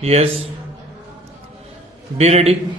Yes. Be ready.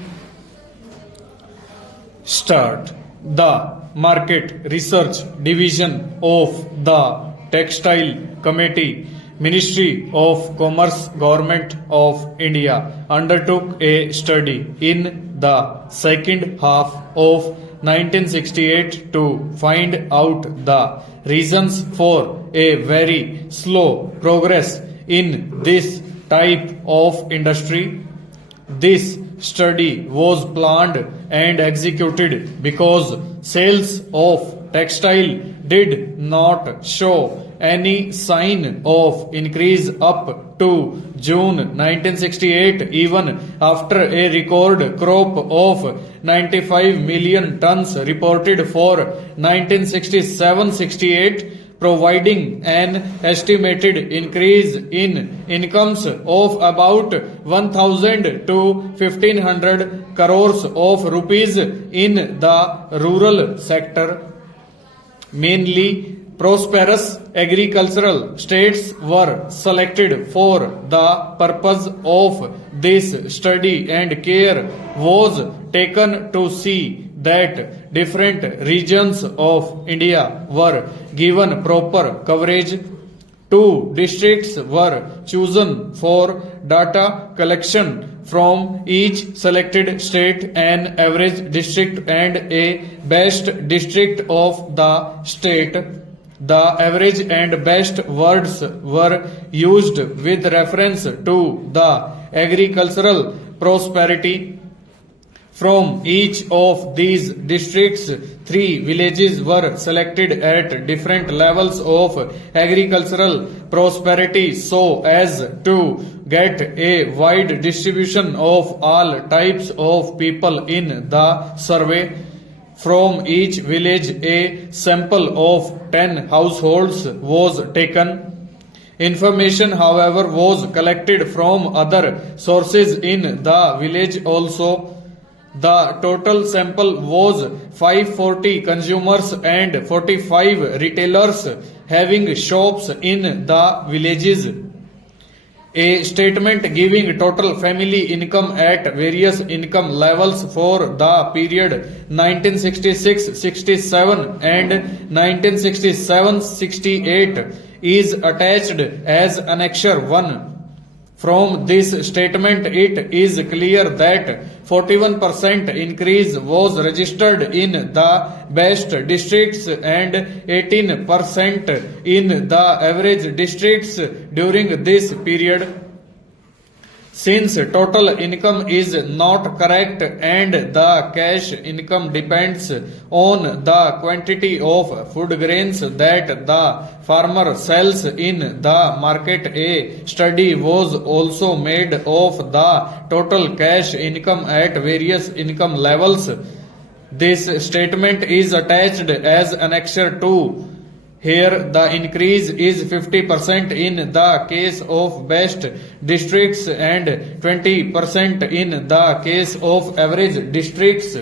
Start. The Market Research Division of the Textile Committee, Ministry of Commerce, Government of India undertook a study in the second half of 1968 to find out the reasons for a very slow progress in this type of industry. This study was planned and executed because sales of textile did not show any sign of increase up to June 1968, even after a record crop of 95 million tons reported for 1967-68, providing an estimated increase in incomes of about 1000 to 1500 crores of rupees in the rural sector. Mainly prosperous agricultural states were selected for the purpose of this study, and care was taken to see that different regions of India were given proper coverage. 2 districts were chosen for data collection from each selected state, an average district and a best district of the state. The average and best words were used with reference to the agricultural prosperity. From each of these districts, 3 villages were selected at different levels of agricultural prosperity so as to get a wide distribution of all types of people in the survey. From each village, a sample of 10 households was taken. Information, however, was collected from other sources in the village also. The total sample was 540 consumers and 45 retailers having shops in the villages. A statement giving total family income at various income levels for the period 1966-67 and 1967-68 is attached as Annexure 1. From this statement, it is clear that 41% increase was registered in the best districts and 18% in the average districts during this period. Since total income is not correct and the cash income depends on the quantity of food grains that the farmer sells in the market, a study was also made of the total cash income at various income levels. This statement is attached as Annexure 2. Here the increase is 50% in the case of best districts and 20% in the case of average districts.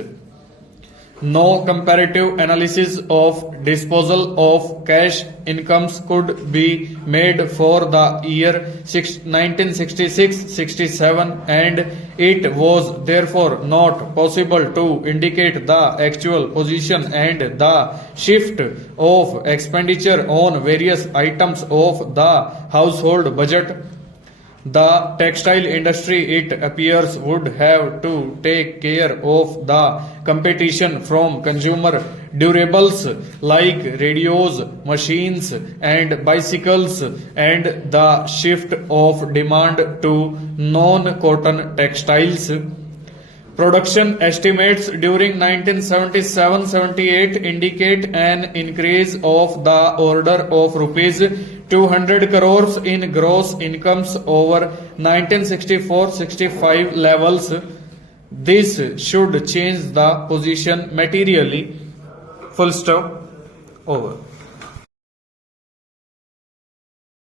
No comparative analysis of disposal of cash incomes could be made for the year 1966-67, and it was therefore not possible to indicate the actual position and the shift of expenditure on various items of the household budget. The textile industry, it appears, would have to take care of the competition from consumer durables like radios, machines and bicycles, and the shift of demand to non-cotton textiles. Production estimates during 1977-78 indicate an increase of the order of rupees 200 crores in gross incomes over 1964-65 levels. This should change the position materially. Full stop. Over.